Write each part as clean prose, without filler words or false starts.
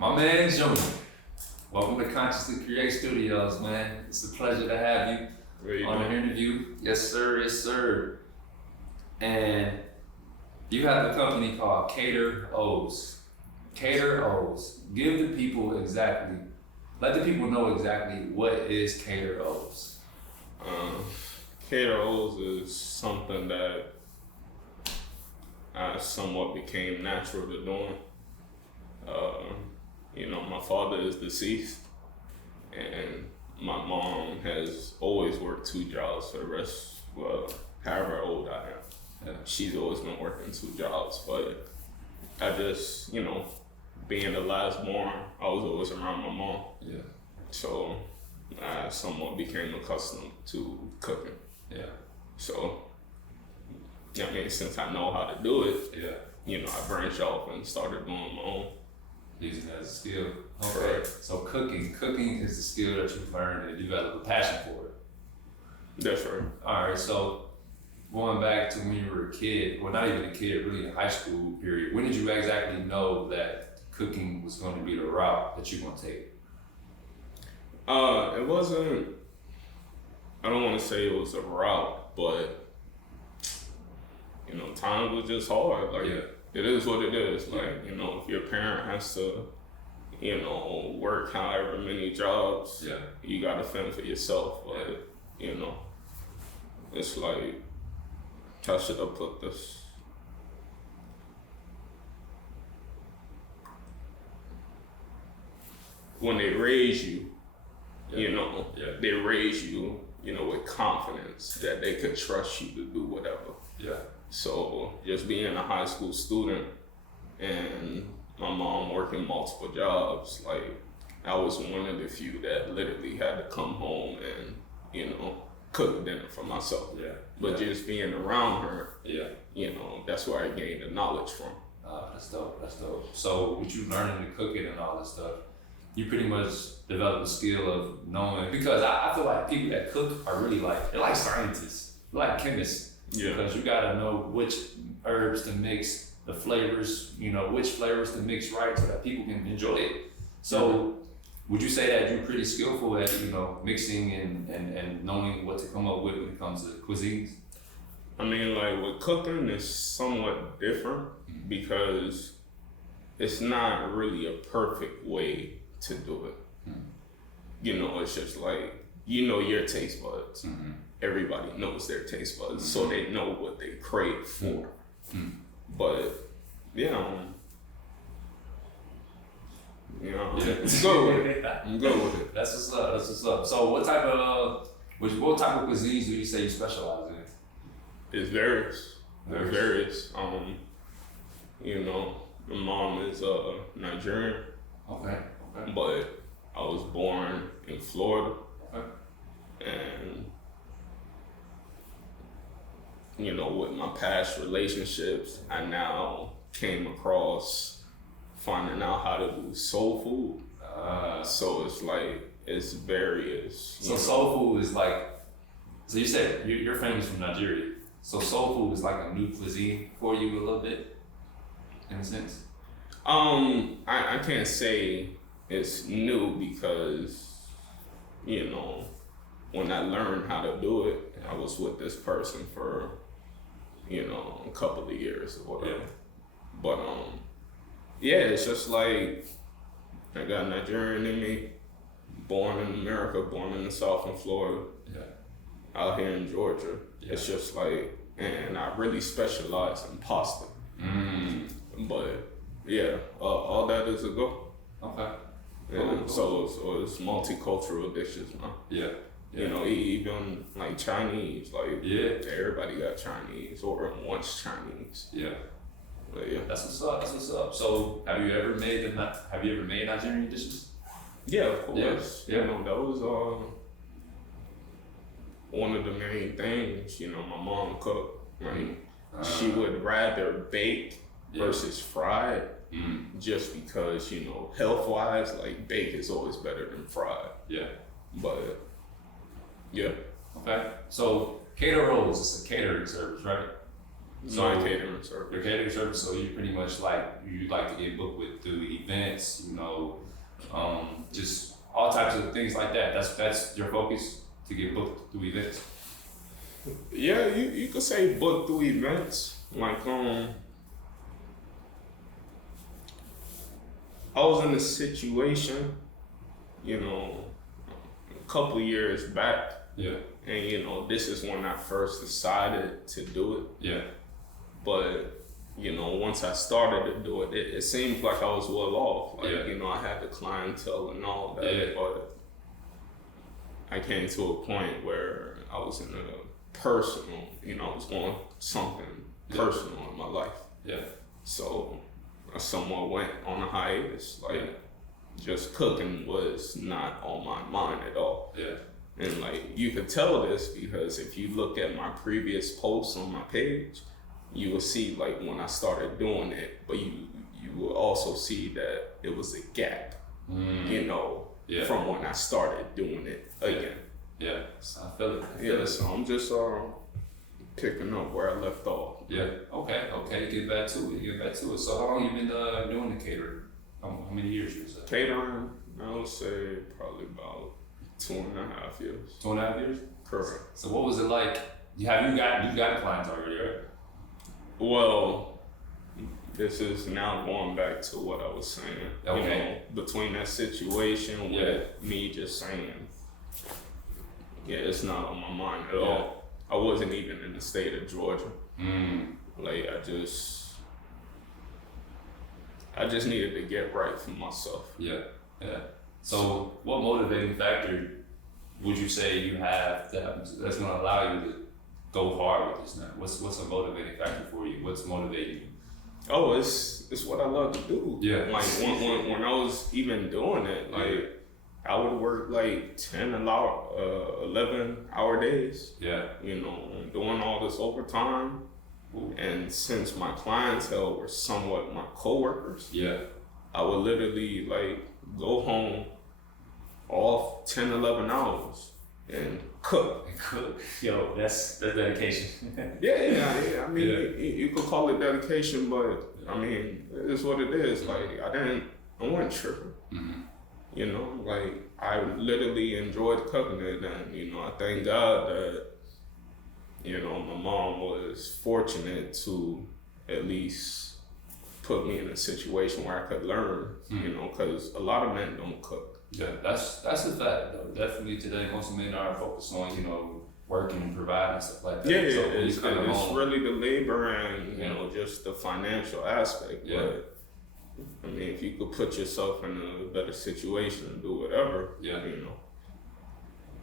My man Junior, welcome to Consciously Create Studios, man. It's a pleasure to have you on the interview. Yes, sir. Yes, sir. And you have a company called Cater O's. Cater O's. Give the people exactly, let the people know exactly what is Cater O's. Cater O's is something that I somewhat became natural to doing. My father is deceased, and my mom has always worked 2 jobs for the rest, however old I am. Yeah. She's always been working 2 jobs, but I just, being the last born, I was always around my mom. Yeah. So I somewhat became accustomed to cooking. Yeah. So, since I know how to do it, yeah. I branched off and started doing my own. Using it as a skill. Okay. Right. So cooking is the skill that you've learned and developed a passion for it. That's right. All right. So going back to when you were a kid, well, not even a kid, really in high school period. When did you exactly know that cooking was going to be the route that you're going to take? It wasn't. I don't want to say it was a route, but time was just hard. It is what it is. If your parent has to, work however many jobs, you gotta fend for yourself. But it's like, how should I put this? When they raise you, they raise you, with confidence that they could trust you to do whatever. Yeah. So just being a high school student and my mom working multiple jobs, I was one of the few that literally had to come home and, cook dinner for myself. Yeah. But just being around her, yeah. That's where I gained the knowledge from. That's dope. That's dope. So with you learning to cook it and all this stuff, you pretty much develop the skill of knowing, because I feel like people that cook are really they're like scientists, they're like chemists. Yeah. Because you gotta know which herbs to mix, the flavors, which flavors to mix right so that people can enjoy it. So would you say that you're pretty skillful at, mixing and knowing what to come up with when it comes to cuisines? With cooking, it's somewhat different because it's not really a perfect way to do it. It's just your taste buds. Mm-hmm. Everybody knows their taste buds, so they know what they crave for. But I'm good with it. I'm good with it. That's what's up. That's what's up. So what type of cuisines do you say you specialize in? It's various. There's various. My mom is Nigerian. Okay. But I was born in Florida. Okay. And with my past relationships, I now came across finding out how to do soul food. So it's various. So soul food is so you said your family's from Nigeria. So soul food is like a new cuisine for you a little bit, in a sense? I can't say it's new because, when I learned how to do it, I was with this person for, a couple of years or whatever. Yeah. But it's just I got Nigerian in me, born in America, born in the South in Florida, out here in Georgia. Yeah. It's just and I really specialize in pasta. But all that is a go. Okay. Cool. So it's multicultural dishes, man. Yeah. Even Chinese, everybody got Chinese or wants Chinese. Yeah. But That's what's up. That's what's up. So have you ever made Nigerian dishes? Yeah, of course. Yeah. That was one of the main things. My mom cooked. She would rather bake versus fried. Just because, health-wise, bake is always better than fried. Yeah. But, Okay. So, Cater O's is a catering service, right? So my catering service. Your catering service, so you pretty much you like to get booked with through events, just all types of things like that. That's your focus, to get booked through events. Yeah, you could say booked through events. Like I was in a situation, a couple years back. Yeah. And this is when I first decided to do it. Yeah. But once I started to do it, it seemed like I was well off. Like, yeah. I had the clientele and all that. Yeah. But I came to a point where I was in a personal, I was going something personal in my life. Yeah. So I somewhat went on a hiatus. Like, just cooking was not on my mind at all. Yeah. And you could tell this because if you look at my previous posts on my page, you will see when I started doing it, but you will also see that it was a gap, from when I started doing it again. Yeah, so I feel it. So I'm just picking up where I left off. Yeah, okay, get back to it. So how long you been doing the catering? How many years you say? Catering, I would say probably about 2.5 years. 2.5 years? Correct. So what was it like? You got clients already, right? Well, this is now going back to what I was saying. Okay. Between that situation with me just saying, it's not on my mind at all. I wasn't even in the state of Georgia. I just needed to get right for myself. Yeah. So what motivating factor would you say you have that's going to allow you to go hard with this now? What's a motivating factor for you? What's motivating you? Oh, it's what I love to do. Yeah. When I was even doing it, I would work 10 and 11 hour days. Yeah. Doing all this overtime. Ooh. And since my clientele were somewhat my coworkers, I would literally go home off 10, 11 hours and cook. Yo, that's dedication. Yeah. I mean, you could call it dedication, but I mean, it is what it is. I wasn't tripping. Mm-hmm. I literally enjoyed cooking it, and I thank God that my mom was fortunate to at least put me in a situation where I could learn. Because a lot of men don't cook. Yeah, that's a fact though. Definitely today, most men are focused on working and providing and stuff like that. Yeah, so it's really the labor and just the financial aspect. Yeah. But I mean, if you could put yourself in a better situation and do whatever,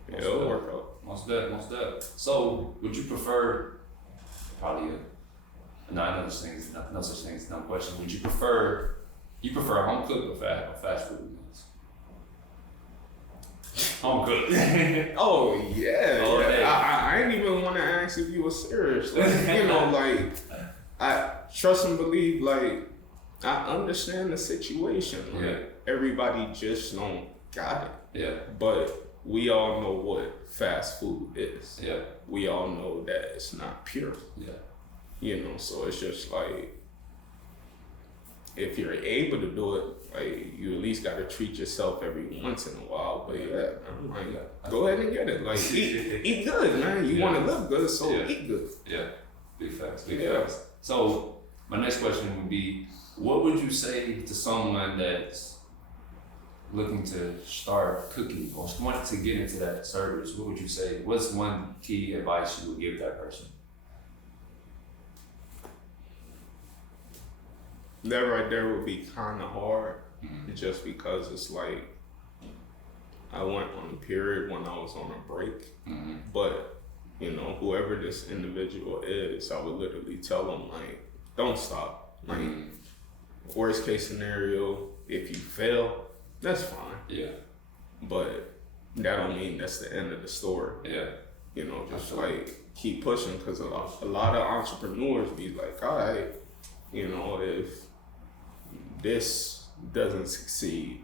it'll work out. Most definitely. So, would you prefer no such thing as no question. Would you prefer home cooked or fast food meals? Home cooked. Oh yeah. I didn't even want to ask if you were serious. I trust and believe. I understand the situation. Everybody just don't got it. Yeah. But we all know what fast food is. Yeah. We all know that it's not pure. Yeah. So it's just if you're able to do it, you at least got to treat yourself every once in a while. But go ahead and get it. Eat good, man. You want to live good, so eat good. Yeah, big facts. So my next question would be, what would you say to someone that's looking to start cooking or wanting to get into that service? What would you say? What's one key advice you would give that person? That right there would be kind of hard, just because it's I went on a period when I was on a break, but whoever this individual is, I would literally tell them don't stop. Worst case scenario, if you fail, that's fine. Yeah. But that don't mean that's the end of the story. Yeah. Just keep pushing, because a lot of entrepreneurs be all right, if this doesn't succeed,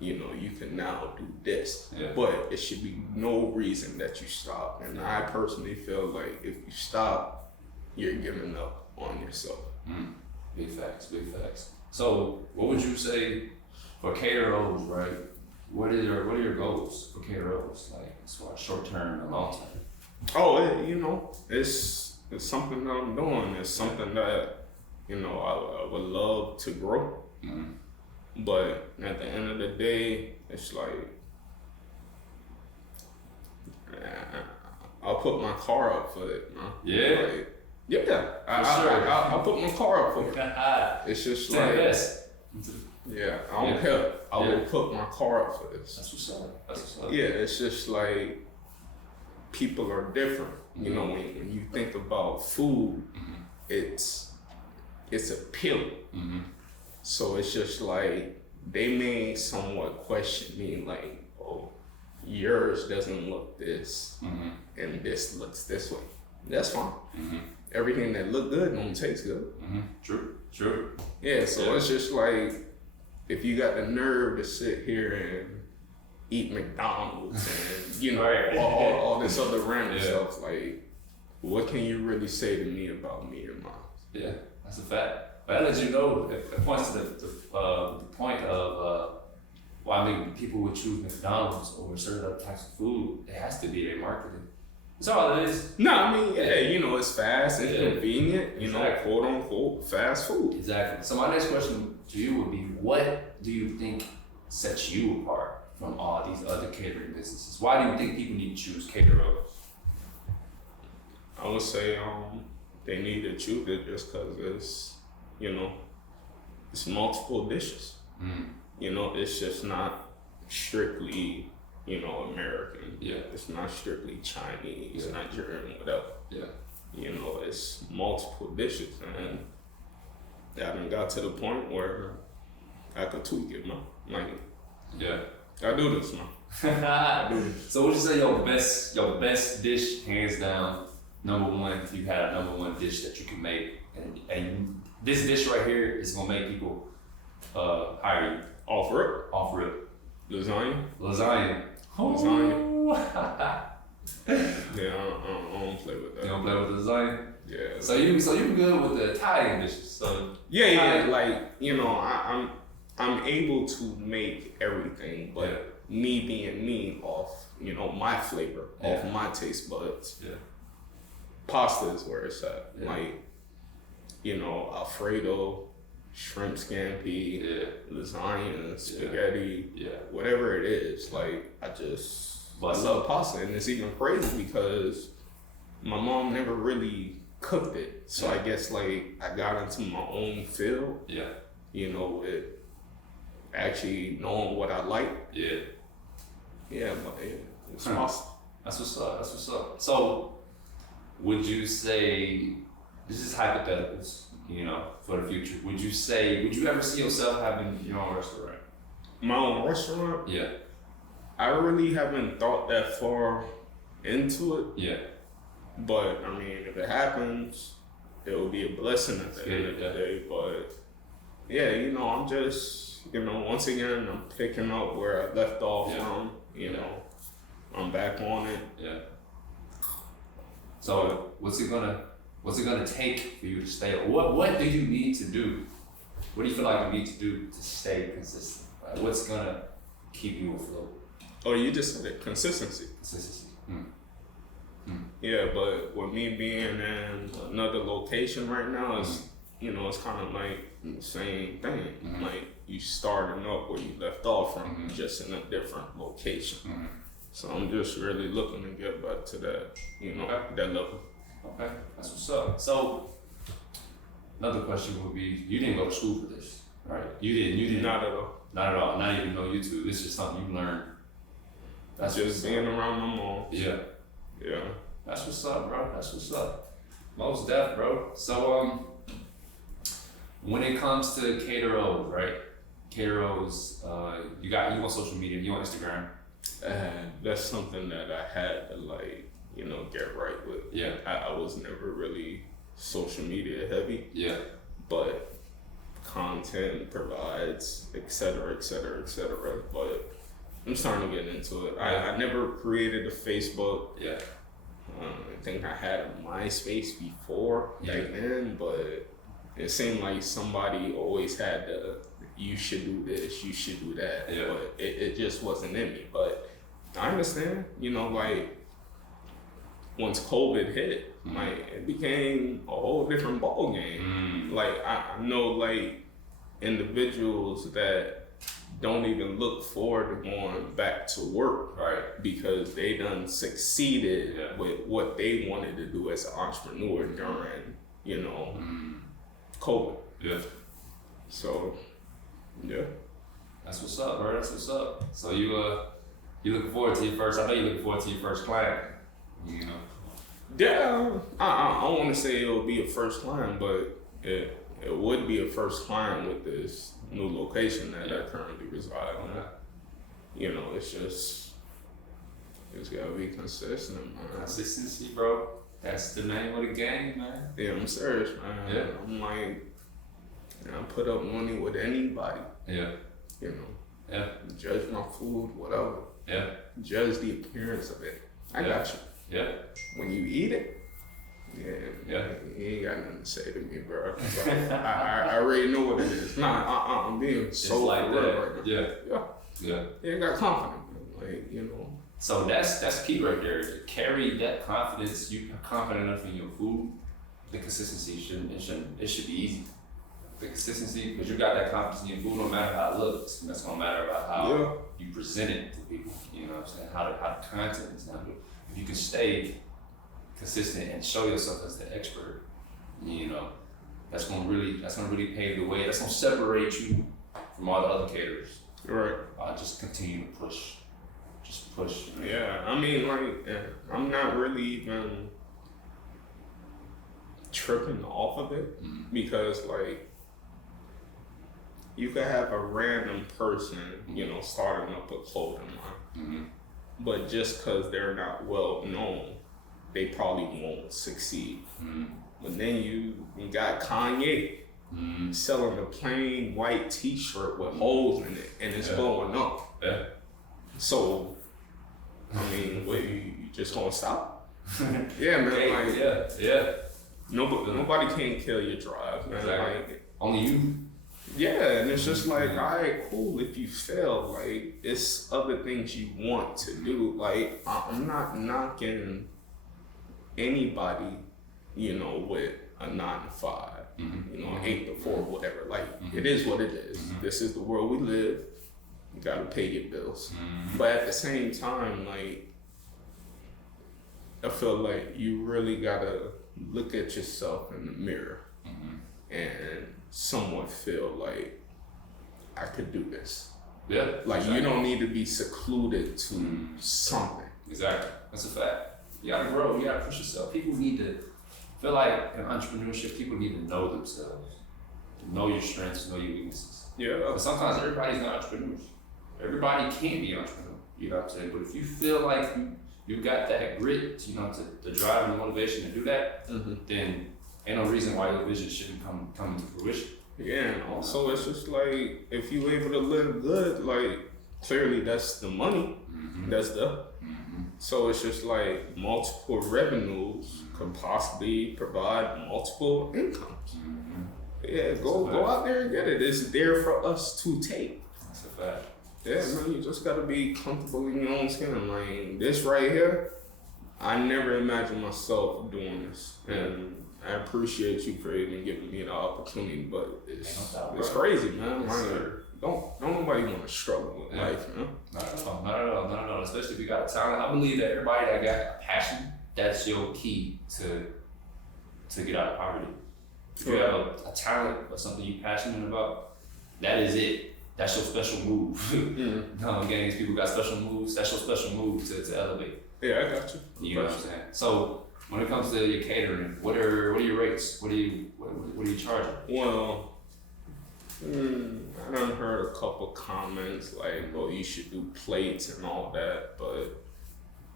you can now do this. Yeah. But it should be no reason that you stop. And I personally feel if you stop, you're giving up on yourself. Big facts, big facts. So what would you say for caterers, right? What are your goals for caterers, like as far as short term and long term? Oh, you know, it's something that I'm doing. It's something that, you know, I would love to grow. But at the end of the day, it's like, I'll put my car up for it, man. Yeah. Like, yeah, I'll put my car up for it. It's just like, yeah, I don't care. I will put my car up for this. That's what's up. That's what's up. Yeah, it's just like, people are different. You know, when you think about food, it's a pill. So it's just like, they may somewhat question me, like, oh, yours doesn't look this, and this looks this way. That's fine. Everything that look good don't taste good. True. Yeah, so it's just like, if you got the nerve to sit here and eat McDonald's and, you know, all this other random stuff, like, what can you really say to me about me and mine? Yeah, that's a fact. But that lets you know, it points to the point of why maybe people would choose McDonald's over certain other types of food. It has to be their marketing. That's all it is. No, I mean, you know, it's fast, it's convenient, you know, quote unquote, fast food. Exactly. So my next question to you would be, what do you think sets you apart from all these other catering businesses? Why do you think people need to choose caterers? I would say they need to choose it just because it's, you know, it's multiple dishes. You know, it's just not strictly, you know, American. It's not strictly Chinese, Nigerian, whatever. You know, it's multiple dishes, and I done got to the point where I could tweak it, man. Like, I do this, man. I do this. So what would you say your best dish, hands down, number one, if you had a number one dish that you can make, and this dish right here is gonna make people hire you? Off rip. Lasagna. Lasagna. Yeah, I don't play with that. You don't play with lasagna? Yeah. So you good with the Italian dishes? So yeah, like, you know, I'm able to make everything, but me being me off, you know, my flavor, off my taste buds. Pasta is where it's at. Like, you know, Alfredo, shrimp scampi, lasagna, spaghetti, whatever it is. Like, I love pasta, and it's even crazy because my mom never really cooked it. So I guess, like, I got into my own field. You know, with actually knowing what I like. But it's pasta. That's what's up. So would you say, this is hypotheticals, you know, for the future, would you ever see yourself having your own restaurant? My own restaurant? I really haven't thought that far into it. But I mean, if it happens, it will be a blessing at the end of the day. But yeah, you know, I'm just, you know, once again, I'm picking up where I left off from, you know, I'm back on it. So what's it gonna take for you to stay? What do you need to do? What do you feel like you need to do to stay consistent? Right? What's gonna keep you afloat? Oh, you just said it, consistency. Yeah, but with me being in another location right now, it's, you know, it's kind of like the same thing. Like, you starting up where you left off from, just in a different location. So I'm just really looking to get back to that, you know, that level. Okay, that's what's up. So another question would be, you didn't go to school for this, right? You didn't. Not at all. Not at all. Not even know YouTube. It's just something you learned. That's just being around my mom. Yeah. That's what's up, bro. That's what's up. Most def, bro. So when it comes to caterers, right? Caterers, you on social media, you on Instagram. That's something that I had to, like, you know, get right with. I was never really social media heavy. But content provides, et cetera, et cetera, et cetera. But I'm starting to get into it. I never created a Facebook. I think I had a MySpace before back then, but it seemed like somebody always had the, you should do this, you should do that, but it just wasn't in me. But I understand, you know, like once COVID hit, like it became a whole different ball game. Like I know like individuals that don't even look forward to going back to work, right? Because they done succeeded with what they wanted to do as an entrepreneur during, you know, COVID. Yeah. So, yeah. That's what's up, bro. That's what's up. So you looking forward to your first? I know you looking forward to your first client. You know. Yeah, I don't want to say it'll be a first client, but it would be a first client with this new location that I currently reside on. You know, it's gotta be consistent, man. Consistency, bro. That's the name of the game, man. Yeah, I'm serious, man. Yeah. I'm like, I put up money with anybody. Yeah. You know. Yeah. Judge my food, whatever. Yeah. Judge the appearance of it. I got you. Yeah. When you eat it, you ain't got nothing to say to me, bro. I already know what it is. Nah, I'm being so like real that. right now. Yeah. You got confidence, like, you know. So that's key right there. To carry that confidence, you are confident enough in your food. The consistency should be easy. The consistency, because you got that confidence in your food, no matter how it looks. And that's gonna matter about how you present it to people. You know what I'm saying? How the content is handled. If you can stay consistent and show yourself as the expert, you know, that's gonna really pave the way. That's gonna separate you from all the other caterers. Right. Just continue to push. Just push. You know? Yeah, I mean, like, I'm not really even tripping off of it because, like, you could have a random person, you know, starting up a clothing line, but just because they're not well known, they probably won't succeed. But then you got Kanye selling a plain white T-shirt with holes in it, and it's blowing up. Yeah. So, I mean, what, you just gonna stop? Yeah, man. Like, nobody can kill your drive, man. Exactly. Like, only you. Yeah, and it's just like, all right, cool. If you fail, like, it's other things you want to do. Like, I'm not knocking anybody, you know, with a 9 to 5, you know, 8 to 4, whatever. Like, it is what it is. This is the world we live. You gotta pay your bills. But at the same time, like, I feel like you really gotta look at yourself in the mirror and somewhat feel like I could do this. Yeah. Like, exactly. You don't need to be secluded to something. Exactly. That's a fact. You gotta grow, you gotta push yourself. People need to feel like in entrepreneurship, people need to know themselves. Know your strengths, know your weaknesses. Yeah. But sometimes everybody's not entrepreneurs. Everybody can be an entrepreneur, you know what I'm saying? But if you feel like you got that grit, you know, to drive and motivation to do that, then ain't no reason why your vision shouldn't come into fruition. Yeah, and also it's just like, if you able to live good, like, clearly that's the money. That's the. So it's just like multiple revenues could possibly provide multiple incomes. Yeah, go out there and get it. It's there for us to take. That's a fact. Yeah, man, you just gotta be comfortable in your own skin. Like, this right here, I never imagined myself doing this. And I appreciate you for even giving me the opportunity, but it's crazy, man. Yes, don't nobody want to struggle with life, man. Not at all. Especially if you got a talent. I believe that everybody that got a passion, that's your key to get out of poverty. If you have a talent or something you're passionate about, that is it. That's your special move. No, again, these people got special moves. That's your special move to elevate. Yeah, I got you. You know what I'm saying? So when it comes to your catering, what are your rates? What are you charging? Well, I done heard a couple comments like, "Oh, you should do plates and all that," but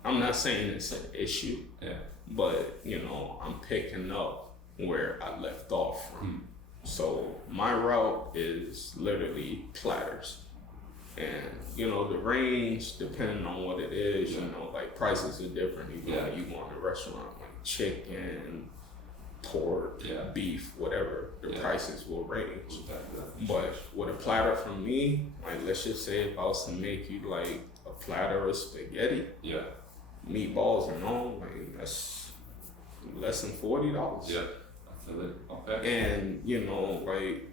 I'm not saying it's an issue. Yeah. But you know, I'm picking up where I left off from. So my route is literally platters. And, you know, the range, depending on what it is, you know, like prices are different. Even when you go in a restaurant, like chicken, pork, beef, whatever, the prices will range. But with a platter from me, like let's just say if I was to make you like a platter of spaghetti, meatballs and all, like that's less than $40. Yeah, I feel it. Okay. And you know, like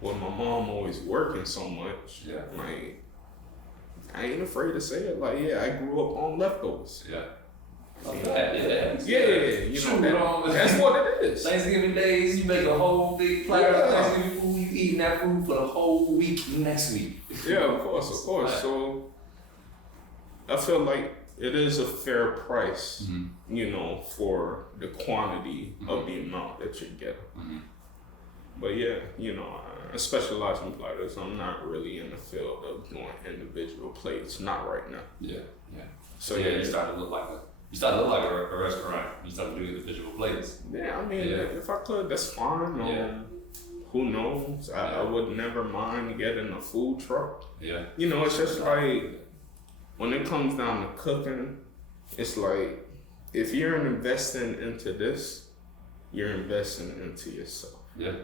with my mom always working so much, like I ain't afraid to say it. Like, I grew up on leftovers. Yeah. You know, you know, that's what it is. Thanksgiving days, you make a whole big platter of Thanksgiving food, you eating that food for the whole week next week. Yeah, of course. So I feel like it is a fair price, you know, for the quantity of the amount that you're getting. But yeah, you know, I specialize in platters. I'm not really in the field of doing individual plates, not right now. Yeah. So you started to look like a restaurant. You started to do individual plates. Yeah, I mean, if I could, that's fine. Who knows? I would never mind getting a food truck. Yeah. You know, it's just like when it comes down to cooking, it's like if you're investing into this, you're investing into yourself. Yeah.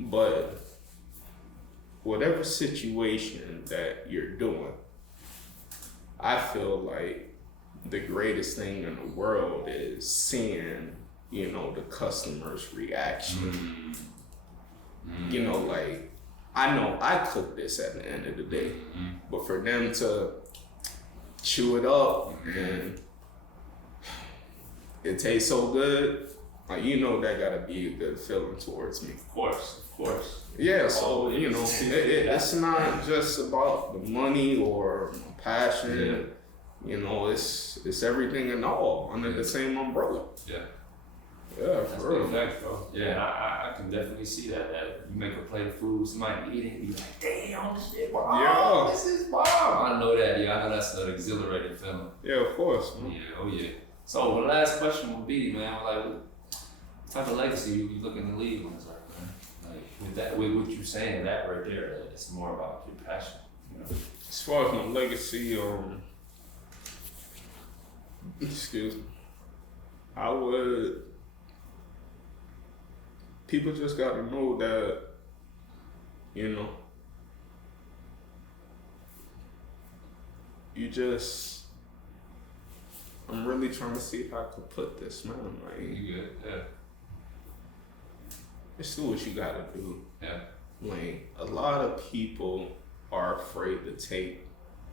But whatever situation that you're doing, I feel like the greatest thing in the world is seeing, you know, the customer's reaction. You know, like, I know I cook this at the end of the day, but for them to chew it up and it tastes so good, like, you know, that gotta be a good feeling towards me. Of course. Yeah, so, you know, it's not just about the money or my passion. You know, it's everything and all under the same umbrella. Yeah, for real. Fact, bro. Yeah, I can definitely see that. That you make a plate of food, somebody eat it, and be like, damn, this shit bomb. This is bomb. I know that. Yeah, I know that's an exhilarating feeling. Yeah, of course. Man. Yeah. So the last question would be, man, like, what type of legacy you looking to leave on this earth, man? Like, with what you're saying, that right there, it's more about your passion. You know? As far as my legacy, excuse me, I would. People just gotta know that, you know, I'm really trying to see how I could put this, man. Like, you good? Yeah. Just do what you gotta do. Yeah. Like, a lot of people are afraid to take,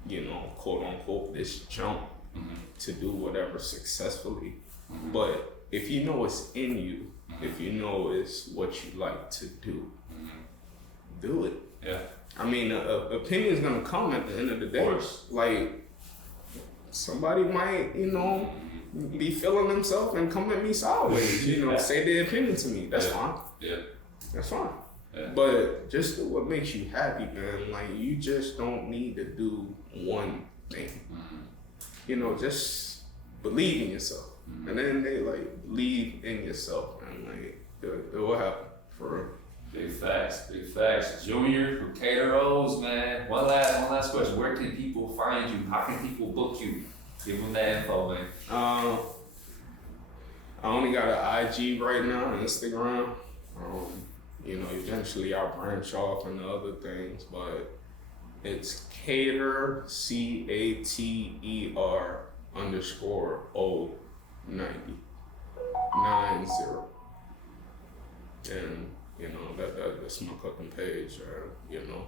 you know, quote unquote, this jump to do whatever successfully. But if you know it's in you, if you know it's what you like to do, do it. Yeah. I mean, opinion's gonna come at the end of the day. Of course. Like, somebody might, you know, be feeling themselves and come at me sideways, you know, say their opinion to me. That's fine. Yeah. That's fine. Yeah. But just do what makes you happy, man. Like, you just don't need to do one thing. You know, just believe in yourself. And then they like believe in yourself, and like it will happen for real. Big facts. Junior from Catering, man. One last question. Where can people find you? How can people book you? Give them that info, man. I only got an IG right now, Instagram. You know, eventually I'll branch off into other things, but it's Cater, CATER_O90. 90. And, you know, that's my cooking page. You know,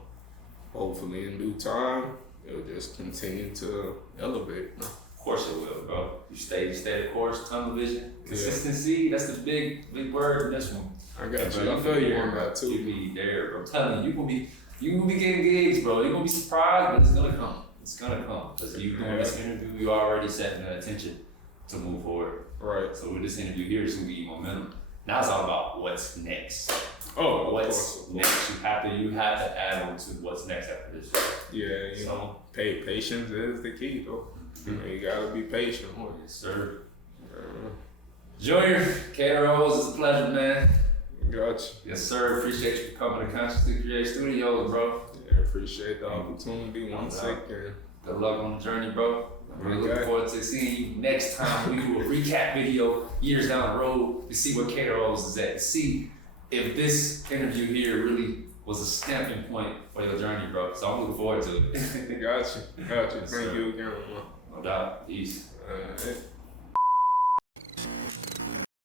hopefully in due time, it'll just continue to elevate. Of course it will, bro. You stay the course, tunnel vision, consistency. That's the big word in this one. I got you. I feel you on that too. You be there, bro. I'm telling you, you gonna be getting gigs, bro. You're gonna be surprised, but it's gonna come. It's gonna come because you doing this interview, you already setting the attention to move forward. Right. So with this interview here, it's gonna give you momentum. Now it's all about what's next. Oh, what's next? You have to add on to what's next after this. Yeah, you know, patience is the key, though. You know, you gotta be patient. Yes, sir. Junior, Catering, it's a pleasure, man. Gotcha. Yes, sir. Appreciate you for coming to Consciously Create Studios, bro. Yeah, appreciate the opportunity once again. Good luck on the journey, bro. I'm really looking forward to seeing you next time we do a recap video years down the road to see where Catering is at, to see if this interview here really was a stamping point for your journey, bro. So I'm looking forward to it. Got you. Thank you again, man. No doubt. Peace. All right.